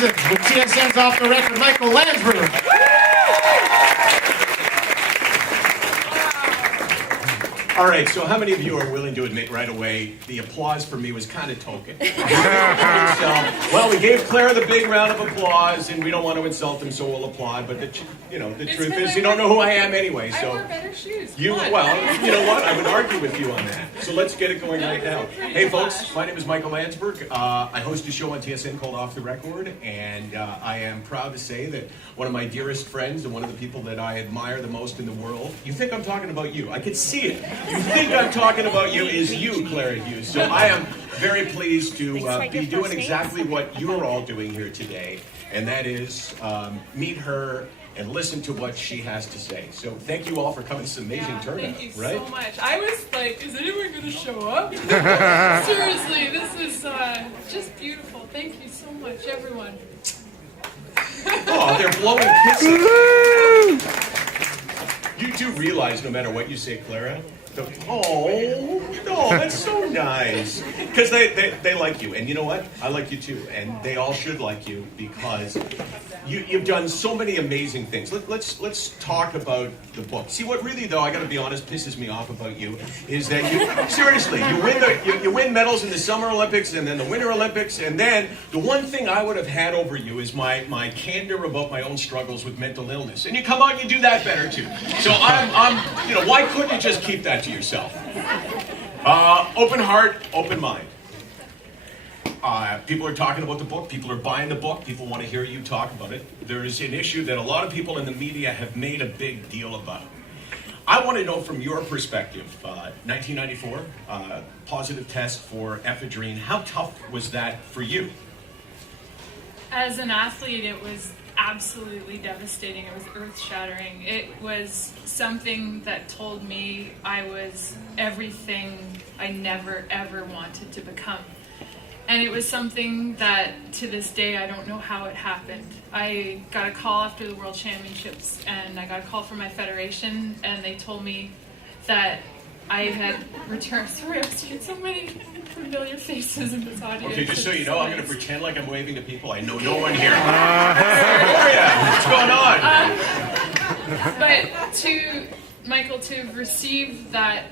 Reasons with TSN's Off the Record, Michael Landsberg. All right, so how many of you are willing to admit right away the applause for me was kind of token? Well, we gave Clara the big round of applause, and we don't want to insult him, so we'll applaud. But the truth is, you don't know who I am anyway. So I wear better shoes. Well, you know what? I would argue with you on that. So let's get it going right now. Hey, folks, my name is Michael Landsberg. I host a show on TSN called Off the Record, and I am proud to say that one of my dearest friends and one of the people that I admire the most in the world. You think I'm talking about you? I can see it. You think I'm talking about you is you, Clara Hughes. So I am very pleased to be doing exactly what you're all doing here today, and that is meet her and listen to what she has to say. So thank you all for coming. It's an amazing turnout, thank you right? so much. I was like, is anyone going to show up? Seriously, this is just beautiful. Thank you so much, everyone. Oh, they're blowing kisses. You do realize no matter what you say, Clara, oh, no, that's so nice. Because they like you. And you know what? I like you too. And they all should like you because you've done so many amazing things. Let's talk about the book. See, what really, though, I got to be honest, pisses me off about you is that you win medals in the Summer Olympics and then the Winter Olympics. And then the one thing I would have had over you is my candor about my own struggles with mental illness. And you come out and you do that better too. So why couldn't you just keep that to yourself? Open heart, open mind. People are talking about the book. People are buying the book. People want to hear you talk about it. There is an issue that a lot of people in the media have made a big deal about. I want to know from your perspective, 1994, positive test for ephedrine. How tough was that for you? As an athlete, it was absolutely devastating. It was earth-shattering. It was something that told me I was everything I never, ever wanted to become. And it was something that, to this day, I don't know how it happened. I got a call after the World Championships, and I got a call from my federation, and they told me that I had returned. Sorry, I'm seeing so many familiar faces in this audience. Okay, just so you know, I'm going to pretend like I'm waving to people. I know no one here. Victoria, what's going on? But to Michael, to receive that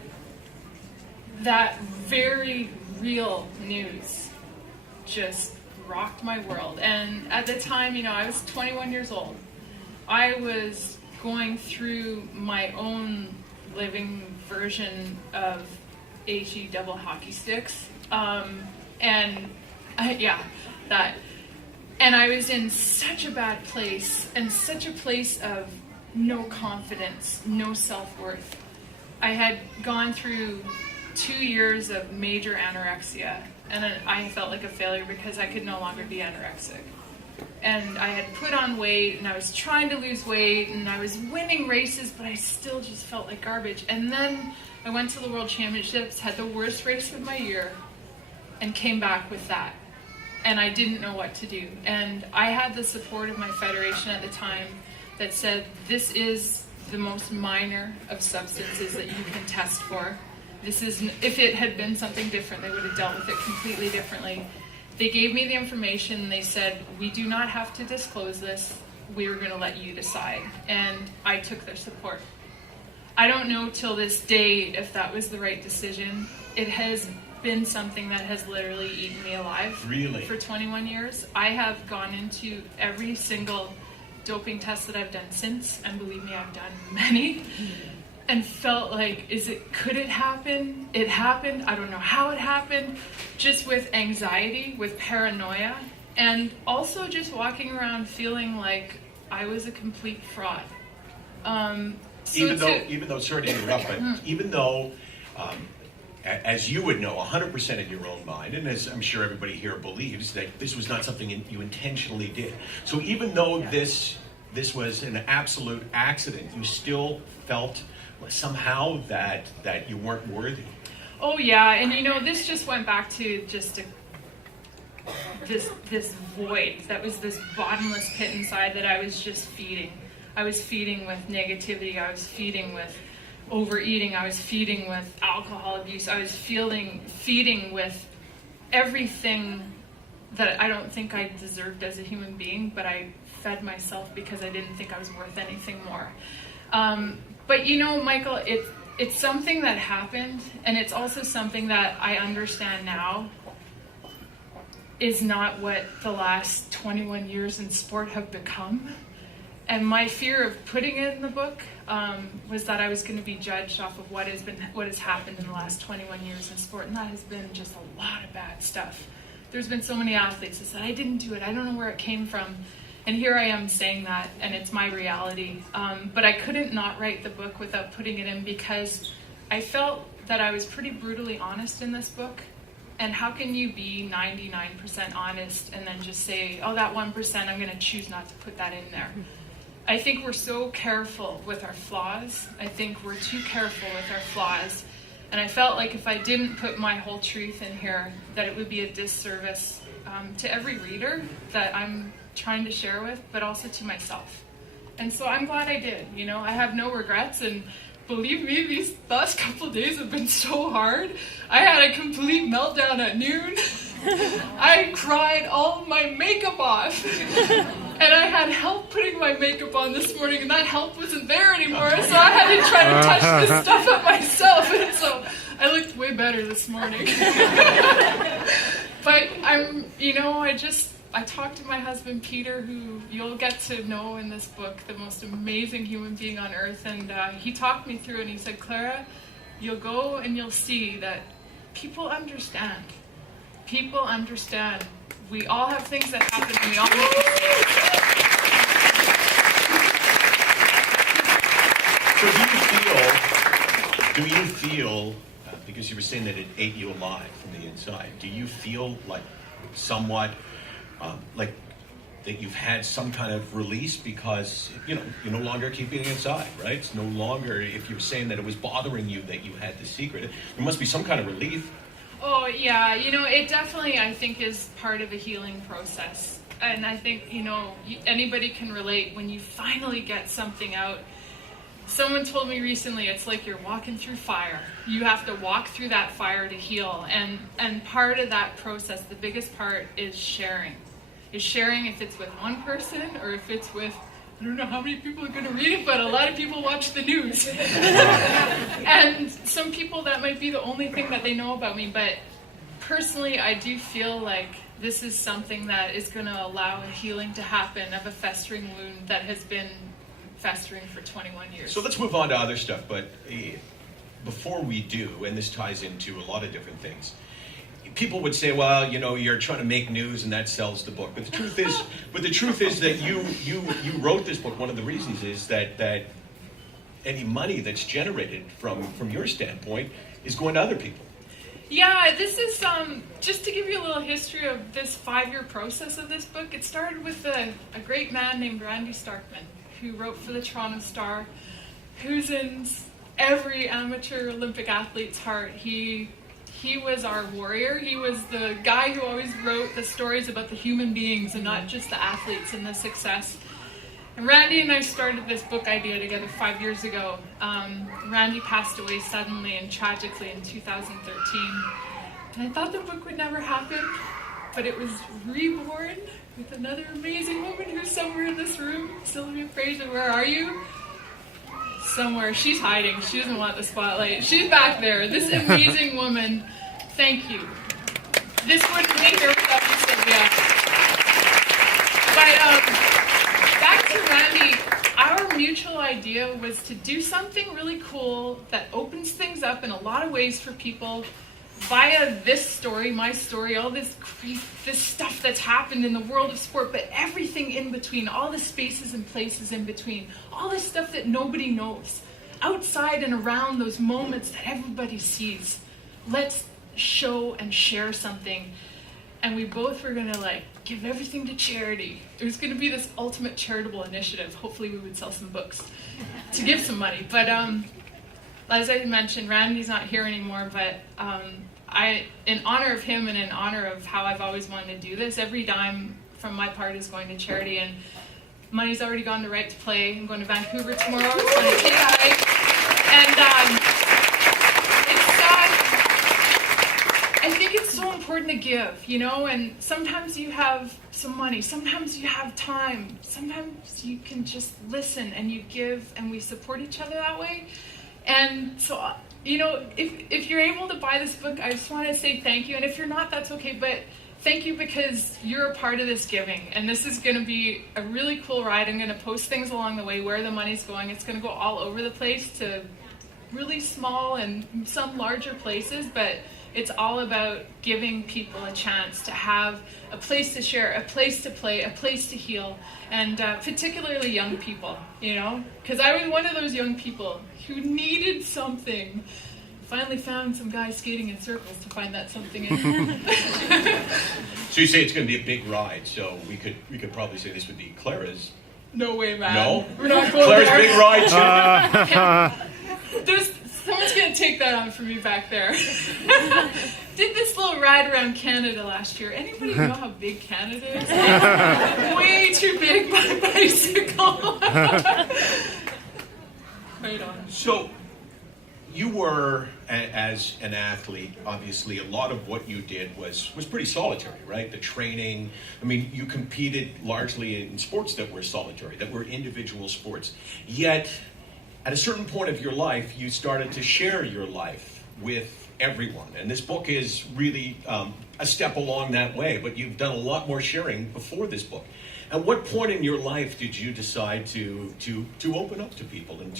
very real news just rocked my world. And at the time, I was 21 years old. I was going through my own living version of HE double hockey sticks. And I was in such a bad place, and such a place of no confidence, no self-worth. I had gone through 2 years of major anorexia, and then I felt like a failure because I could no longer be anorexic. And I had put on weight, and I was trying to lose weight, and I was winning races, but I still just felt like garbage. And then I went to the World Championships, had the worst race of my year, and came back with that. And I didn't know what to do. And I had the support of my federation at the time that said, this is the most minor of substances that you can test for. This is, if it had been something different, they would have dealt with it completely differently. They gave me the information. They said, we do not have to disclose this. We are going to let you decide. And I took their support. I don't know till this day if that was the right decision. It has been something that has literally eaten me alive. Really? For 21 years. I have gone into every single doping test that I've done since, and believe me, I've done many. And felt like, could it happen? It happened. I don't know how it happened. Just with anxiety, with paranoia, and also just walking around feeling like I was a complete fraud. Even though, sorry to interrupt, but even though, as you would know, 100% in your own mind, and as I'm sure everybody here believes, that this was not something you intentionally did. So even though this was an absolute accident, you still felt somehow that you weren't worthy. Oh yeah, and this just went back to just this void that was this bottomless pit inside that I was just feeding. I was feeding with negativity. I was feeding with overeating. I was feeding with alcohol abuse. I was feeding with everything that I don't think I deserved as a human being, but I fed myself because I didn't think I was worth anything more. But you know, Michael, it's something that happened, and it's also something that I understand now is not what the last 21 years in sport have become. And my fear of putting it in the book was that I was going to be judged off of what has happened in the last 21 years in sport, and that has been just a lot of bad stuff. There's been so many athletes that said, I didn't do it, I don't know where it came from. And here I am saying that, and it's my reality. But I couldn't not write the book without putting it in, because I felt that I was pretty brutally honest in this book. And how can you be 99% honest and then just say, oh, that 1%, I'm going to choose not to put that in there? I think we're so careful with our flaws. I think we're too careful with our flaws. And I felt like if I didn't put my whole truth in here, that it would be a disservice to every reader that I'm trying to share with, but also to myself. And so I'm glad I did. You know, I have no regrets, and believe me, these last couple of days have been so hard. I had a complete meltdown at noon. I cried all my makeup off. And I had help putting my makeup on this morning, and that help wasn't there anymore, so I had to try to touch this stuff up myself, and so I looked way better this morning. But I talked to my husband, Peter, who you'll get to know in this book, the most amazing human being on earth, and he talked me through it, and he said, Clara, you'll go and you'll see that people understand. People understand. We all have things that happen, and we all make mistakes. So do you feel, because you were saying that it ate you alive from the inside, do you feel like somewhat, like that you've had some kind of release because, you know, you're no longer keeping it inside, right? It's no longer, if you're saying that it was bothering you that you had the secret, there must be some kind of relief. Oh, yeah. You know, it definitely, I think, is part of a healing process. And I think, you know, anybody can relate when you finally get something out. Someone told me recently, it's like you're walking through fire. You have to walk through that fire to heal. And part of that process, the biggest part, is sharing. Is sharing if it's with one person or if it's with, I don't know how many people are going to read it, but a lot of people watch the news. And some people, that might be the only thing that they know about me. But personally, I do feel like this is something that is going to allow a healing to happen of a festering wound that has been festering for 21 years. So let's move on to other stuff. But before we do, and this ties into a lot of different things, people would say, well, you know, you're trying to make news and that sells the book. But the truth is that you wrote this book. One of the reasons is that any money that's generated from your standpoint is going to other people. Yeah, this is just to give you a little history of this 5-year process of this book. It started with a great man named Randy Starkman, who wrote for the Toronto Star, who's in every amateur Olympic athlete's heart. He was our warrior. He was the guy who always wrote the stories about the human beings and not just the athletes and the success. And Randy and I started this book idea together 5 years ago. Randy passed away suddenly and tragically in 2013. And I thought the book would never happen, but it was reborn with another amazing woman who's somewhere in this room. Sylvia Fraser, where are you? Somewhere. She's hiding. She doesn't want the spotlight. She's back there. This amazing woman. Thank you. This wouldn't be here without you, Sylvia. But back to Randy, our mutual idea was to do something really cool that opens things up in a lot of ways for people via this story, my story, all this stuff that's happened in the world of sport, but everything in between, all the spaces and places in between, all this stuff that nobody knows, outside and around those moments that everybody sees. Let's show and share something. And we both were going to give everything to charity. It was going to be this ultimate charitable initiative. Hopefully we would sell some books to give some money. But as I mentioned, Randy's not here anymore, but in honor of him and in honor of how I've always wanted to do this, every dime from my part is going to charity, and money's already gone to Right to Play. I'm going to Vancouver tomorrow. It's going to KI. And I think it's so important important to give, you know, and sometimes you have some money, sometimes you have time, sometimes you can just listen and you give, and we support each other that way. And so, you know, if you're able to buy this book, I just want to say thank you. And if you're not, that's okay, but thank you because you're a part of this giving. And this is going to be a really cool ride. I'm going to post things along the way where the money's going. It's going to go all over the place to really small and some larger places, but it's all about giving people a chance to have a place to share, a place to play, a place to heal, and particularly young people, you know? Because I was one of those young people who needed something. Finally found some guys skating in circles to find that something in. So you say it's going to be a big ride, so we could probably say this would be Clara's. No way, man. No? We're not going Clara's there. big ride too. Someone's going to take that on for me back there. Did this little ride around Canada last year. Anybody know how big Canada is? Like, way too big by bicycle. Right on. So you were, as an athlete, obviously a lot of what you did was pretty solitary, right? The training, I mean, you competed largely in sports that were solitary, that were individual sports. Yet, at a certain point of your life, you started to share your life with everyone. And this book is really a step along that way, but you've done a lot more sharing before this book. At what point in your life did you decide to open up to people and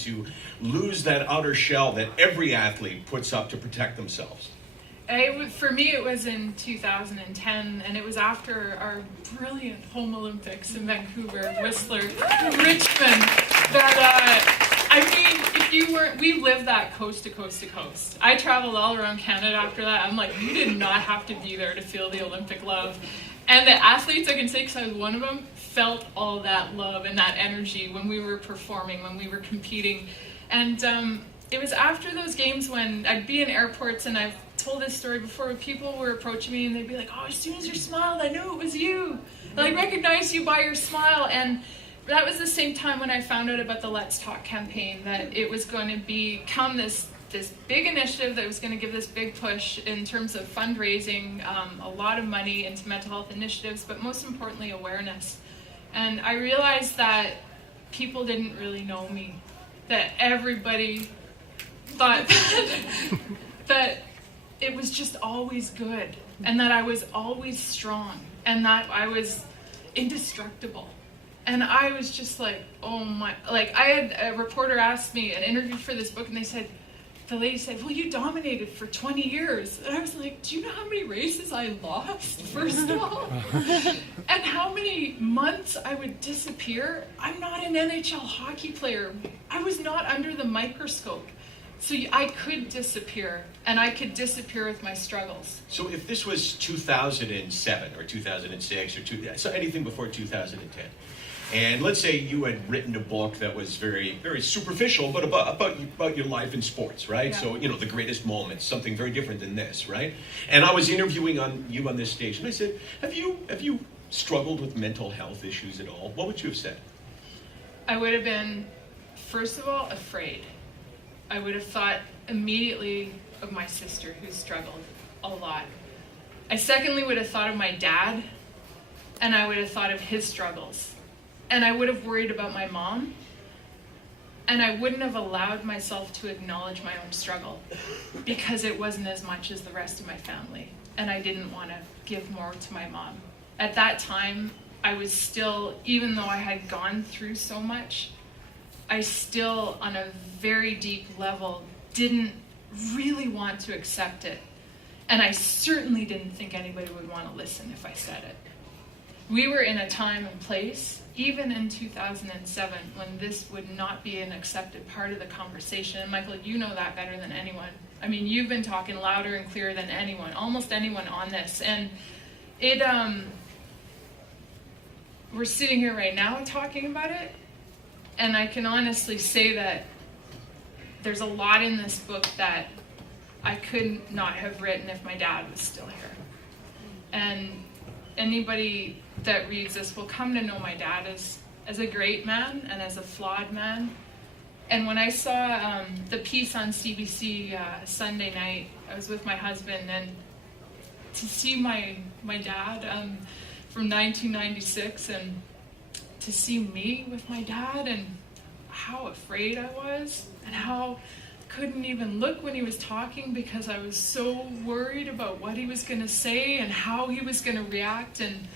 to lose that outer shell that every athlete puts up to protect themselves? For me, it was in 2010, and it was after our brilliant home Olympics in Vancouver, Whistler, Richmond, that, I mean, if you weren't, we lived that coast to coast to coast. I traveled all around Canada after that. I'm like, you did not have to be there to feel the Olympic love. And the athletes, I can say, because I was one of them, felt all that love and that energy when we were performing, when we were competing. And it was after those games when I'd be in airports, and I've told this story before, where people were approaching me and they'd be like, oh, as soon as you smiled, I knew it was you. And I recognized you by your smile. And that was the same time when I found out about the Let's Talk campaign, that it was going to become this big initiative that was going to give this big push in terms of fundraising, a lot of money into mental health initiatives, but most importantly, awareness. And I realized that people didn't really know me, that everybody thought that it was just always good, and that I was always strong, and that I was indestructible. And I was just like, oh my, like I had a reporter ask me an interview for this book, and the lady said, well, you dominated for 20 years. And I was like, do you know how many races I lost, first of all? And how many months I would disappear? I'm not an NHL hockey player. I was not under the microscope. So I could disappear, and I could disappear with my struggles. So if this was 2007 or 2006 or so anything before 2010, and let's say you had written a book that was very, very superficial, but about your life in sports, right? Yeah. So, you know, the greatest moments, something very different than this, right? And I was interviewing you on this stage, and I said, have you struggled with mental health issues at all? What would you have said? I would have been, first of all, afraid. I would have thought immediately of my sister, who struggled a lot. I secondly would have thought of my dad, and I would have thought of his struggles. And I would have worried about my mom, and I wouldn't have allowed myself to acknowledge my own struggle because it wasn't as much as the rest of my family, and I didn't want to give more to my mom. At that time, I was still, even though I had gone through so much, I still, on a very deep level, didn't really want to accept it. And I certainly didn't think anybody would want to listen if I said it. We were in a time and place, even in 2007, when this would not be an accepted part of the conversation. And Michael, you know that better than anyone. I mean, you've been talking louder and clearer than anyone, almost anyone on this. And it, we're sitting here right now talking about it, and I can honestly say that there's a lot in this book that I could not have written if my dad was still here. And anybody that reads this will come to know my dad as a great man and as a flawed man. And when I saw the piece on CBC Sunday night, I was with my husband, and to see my dad from 1996, and to see me with my dad, and how afraid I was, and how I couldn't even look when he was talking because I was so worried about what he was going to say and how he was going to react. And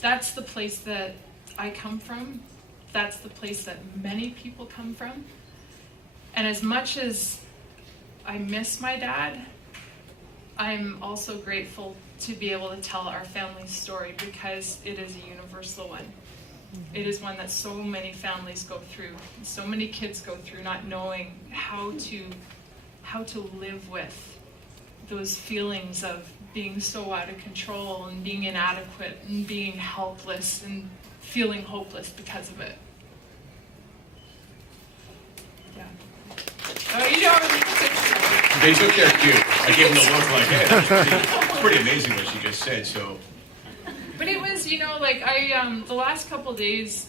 that's the place that I come from. That's the place that many people come from. And as much as I miss my dad, I'm also grateful to be able to tell our family's story, because it is a universal one. It is one that so many families go through, so many kids go through, not knowing how to live with those feelings of being so out of control and being inadequate and being helpless and feeling hopeless because of it. Yeah. Oh, you don't really think They took their cue. I gave them the look like, hey, that's pretty amazing what she just said. So, but it was, like the last couple days,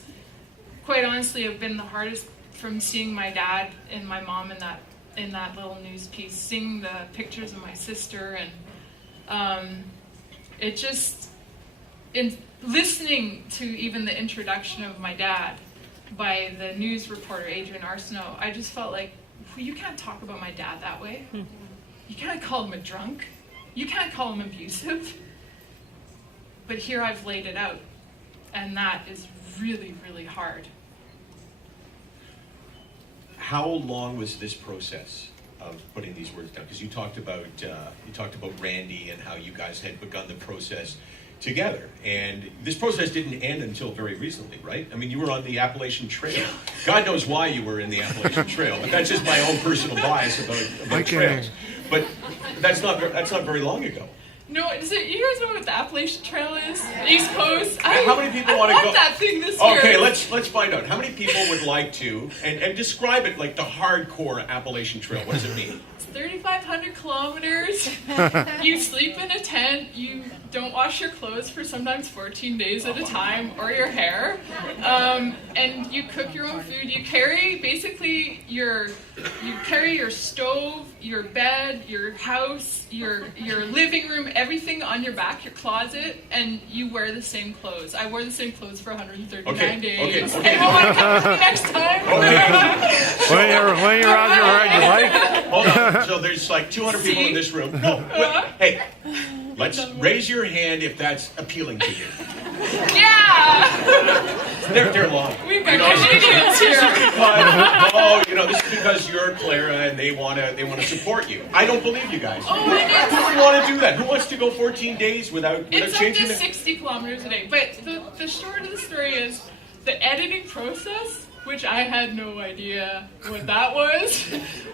quite honestly, have been the hardest, from seeing my dad and my mom in that little news piece, seeing the pictures of my sister, and it just, in listening to even the introduction of my dad by the news reporter Adrian Arsenault, I just felt like, you can't talk about my dad that way. You can't call him a drunk. You can't call him abusive. But here I've laid it out, and that is really, really hard. how long was this process of putting these words down? Because you talked about Randy and how you guys had begun the process together, and this process didn't end until very recently, right? I mean, you were on the Appalachian Trail. God knows why you were in the Appalachian Trail, but that's just my own personal bias about trails. But that's not very long ago. No, you guys know what the Appalachian Trail is? East Coast. How many people want to go? that thing this year. Okay, let's find out. How many people would like to, and describe it like the hardcore Appalachian Trail. What does it mean? It's 3,500 kilometers. You sleep in a tent. You don't wash your clothes for sometimes 14 days at a time, or your hair. And you cook your own food. You carry your stove, your bed, your house, your living room, everything on your back, your closet, and you wear the same clothes. I wore the same clothes for 139 days. Okay. And you want to come with me next time? When you're out there riding your bike? Hold on. So there's like 200 people in this room. No, hey, let's raise your hand if that's appealing to you. Yeah! They're long. We've got Canadians here. This is because you're Clara and they want to support you. I don't believe you guys. Oh, it is. Who would want to do that? Who wants to go 14 days without It's changing up to it? 60 kilometers a day. But the short of the story is the editing process, which I had no idea what that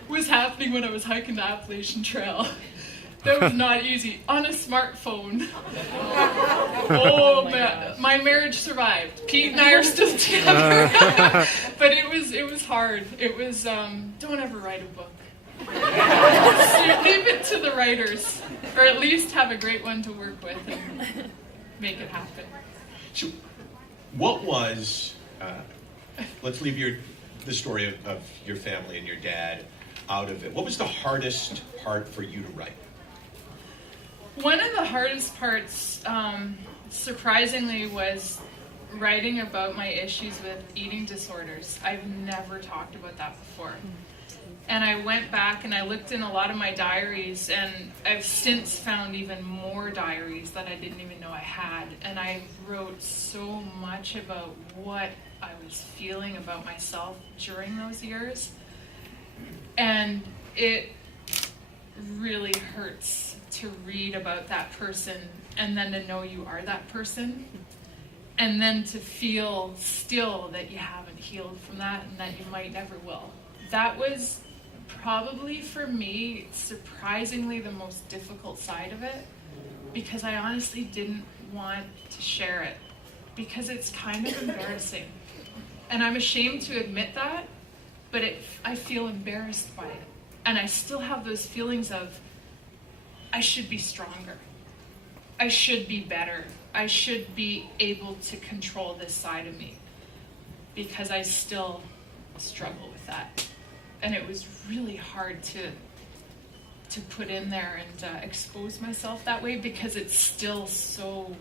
was happening when I was hiking the Appalachian Trail. That was not easy. On a smartphone. Oh man, my marriage survived. Pete and I are still together. But it was hard. It was, don't ever write a book. Leave it to the writers. Or at least have a great one to work with and make it happen. So, what was? Let's leave the story of your family and your dad out of it. What was the hardest part for you to write? One of the hardest parts, surprisingly, was writing about my issues with eating disorders. I've never talked about that before. And I went back and I looked in a lot of my diaries, and I've since found even more diaries that I didn't even know I had. And I wrote so much about what I was feeling about myself during those years. And it really hurts to read about that person, and then to know you are that person, and then to feel still that you haven't healed from that and that you might never will. That was probably, for me, surprisingly the most difficult side of it, because I honestly didn't want to share it, because it's kind of embarrassing. And I'm ashamed to admit that, but I feel embarrassed by it. And I still have those feelings of, I should be stronger. I should be better. I should be able to control this side of me, because I still struggle with that. And it was really hard to to put in there and expose myself that way, because it's still so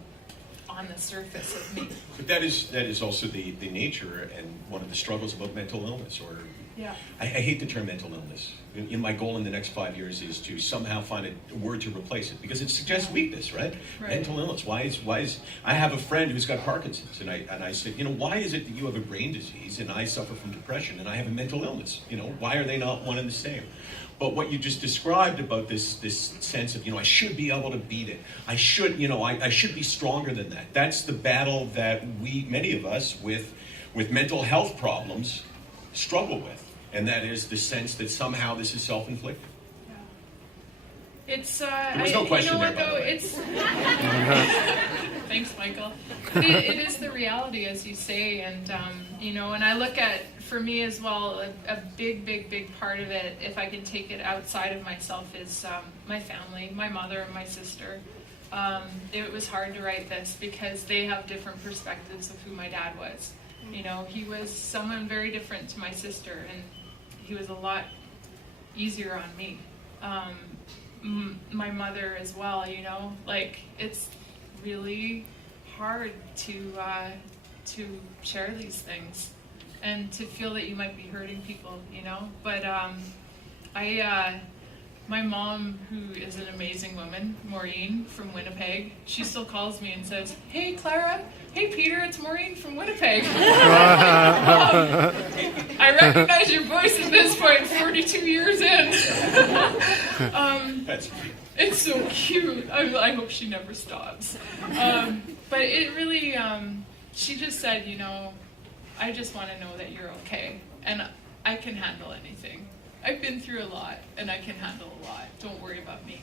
on the surface of me. But that is also the nature and one of the struggles about mental illness, or Yeah. I hate the term mental illness. My goal in the next 5 years is to somehow find a word to replace it, because it suggests weakness, right? Mental illness. Why is I have a friend who's got Parkinson's, and I said, why is it that you have a brain disease and I suffer from depression and I have a mental illness? Why are they not one and the same? But what you just described about this sense of, I should be able to beat it. I should, I should be stronger than that. That's the battle that many of us with mental health problems struggle with. And that is the sense that somehow this is self-inflicted. Yeah. It's there was no question there, by the way. It's thanks, Michael. It is the reality, as you say, and and I look at, for me as well, a big part of it, if I can take it outside of myself, is my family, my mother and my sister. It was hard to write this because they have different perspectives of who my dad was. He was someone very different to my sister, and he was a lot easier on me. My mother as well, it's really hard to share these things and to feel that you might be hurting people, But my mom, who is an amazing woman, Maureen from Winnipeg, she still calls me and says, "Hey Clara, hey Peter, it's Maureen from Winnipeg." I recognize your voice at this point, 42 years in. That's cute. It's so cute. I hope she never stops. But it really, she just said, I just want to know that you're okay, and I can handle anything. I've been through a lot, and I can handle a lot. Don't worry about me.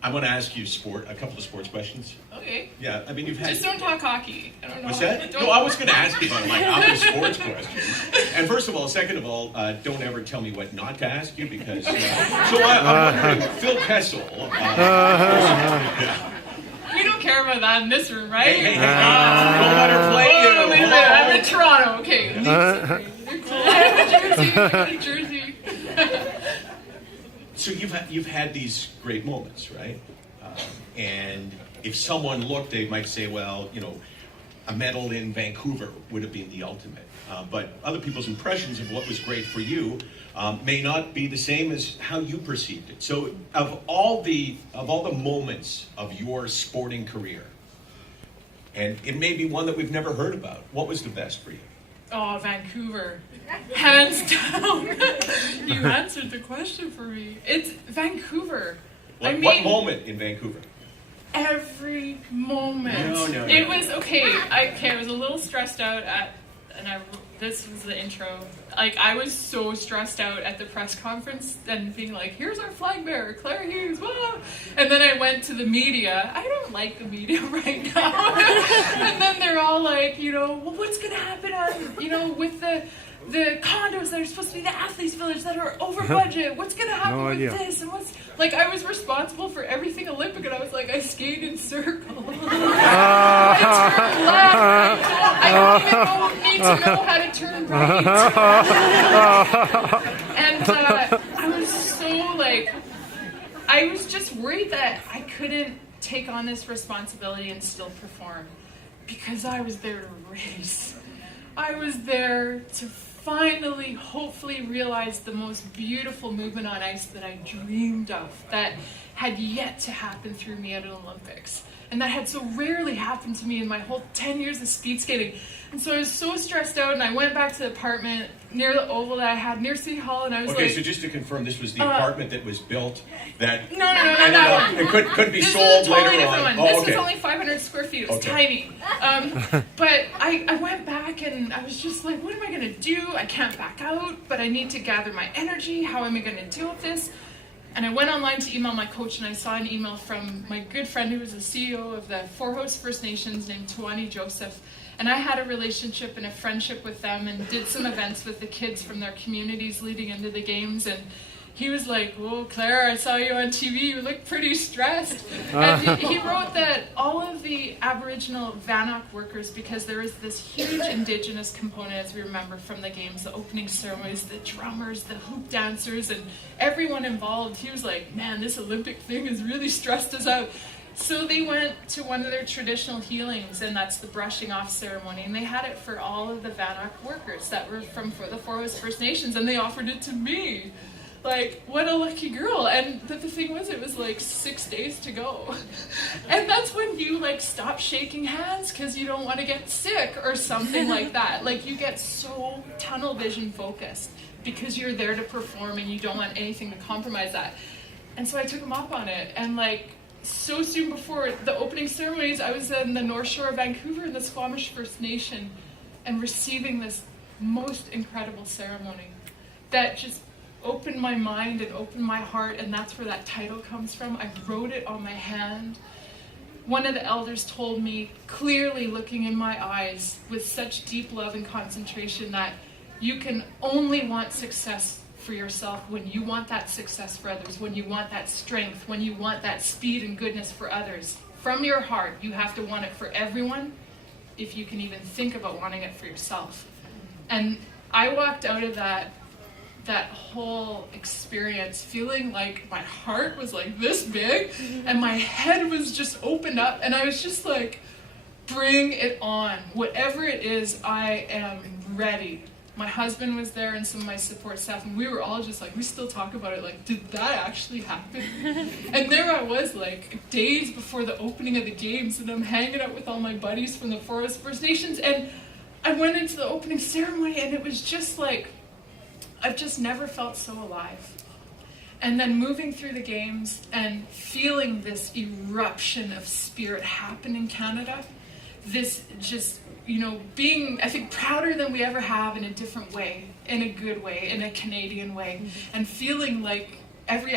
I want to ask you a couple of sports questions. Okay. Yeah, I mean, you've had... Just don't talk hockey. I don't know. What's that? No, I was going to ask you about other sports questions. And first of all, second of all, don't ever tell me what not to ask you, because... so I'm wondering, Phil Kessel... We don't care about that in this room, right? Hey, don't let her play you. Wait, I'm in Toronto. Okay. I'm in Jersey. So you've had these great moments, right? And if someone looked, they might say, well, a medal in Vancouver would have been the ultimate. But other people's impressions of what was great for you may not be the same as how you perceived it. So of all the moments of your sporting career, and it may be one that we've never heard about, what was the best for you? Oh, Vancouver. Hands down. You answered the question for me. It's Vancouver. What moment in Vancouver? Every moment. No. It was okay. I was a little stressed out this was the intro. I was so stressed out at the press conference and being like, "Here's our flag bearer, Clara Hughes." Whoa. And then I went to the media. I don't like the media right now. And then they're all like, well, what's going to happen on, with the condos that are supposed to be the athletes' village that are over budget? What's going to happen with this? And what's I was responsible for everything Olympic, and I was like, I skate in circles. I turn left. I don't even need to know how to turn right. And I was so I was just worried that I couldn't take on this responsibility and still perform, because I was there to race. I was there to finally, hopefully, realize the most beautiful movement on ice that I dreamed of, that had yet to happen through me at an Olympics, and that had so rarely happened to me in my whole 10 years of speed skating. And so I was so stressed out, and I went back to the apartment near the oval that I had near City Hall, and I was so just to confirm, this was the apartment that was built that... No, that one. It could be this sold was a totally later different on. One. This was only 500 square feet. It was tiny. But I went back, and I was just like, what am I going to do? I can't back out, but I need to gather my energy. How am I going to deal with this? And I went online to email my coach, and I saw an email from my good friend who was the CEO of the Four Hosts First Nations named Tuani Joseph. And I had a relationship and a friendship with them and did some events with the kids from their communities leading into the games. And he was like, "Whoa, Clara, I saw you on TV. You look pretty stressed." And he wrote that all of the Aboriginal Vanak workers, because there is this huge Indigenous component, as we remember from the games, the opening ceremonies, the drummers, the hoop dancers, and everyone involved. He was like, "Man, this Olympic thing has really stressed us out." So they went to one of their traditional healings, and that's the brushing off ceremony, and they had it for all of the Vanak workers that were from the Forest First Nations, and they offered it to me. Like, what a lucky girl. And the thing was, it was like 6 days to go. And that's when you like stop shaking hands because you don't want to get sick or something like that. Like, you get so tunnel vision focused because you're there to perform and you don't want anything to compromise that. And so I took him up on it, and like so soon before the opening ceremonies, I was in the North Shore of Vancouver in the Squamish First Nation and receiving this most incredible ceremony that just opened my mind and opened my heart, and that's where that title comes from. I wrote it on my hand. One of the elders told me, clearly looking in my eyes with such deep love and concentration, that you can only want success for yourself when you want that success for others, when you want that strength, when you want that speed and goodness for others. From your heart, you have to want it for everyone, if you can even think about wanting it for yourself. And I walked out of that whole experience feeling like my heart was like this big and my head was just opened up, and I was just like, bring it on. Whatever it is, I am ready. My husband was there and some of my support staff, and we were all just like, we still talk about it, like, did that actually happen? And there I was, like, days before the opening of the games, and I'm hanging out with all my buddies from the Forest First Nations, and I went into the opening ceremony, and it was just like, I've just never felt so alive. And then moving through the games and feeling this eruption of spirit happen in Canada, this just, being, I think, prouder than we ever have in a different way, in a good way, in a Canadian way, and feeling like every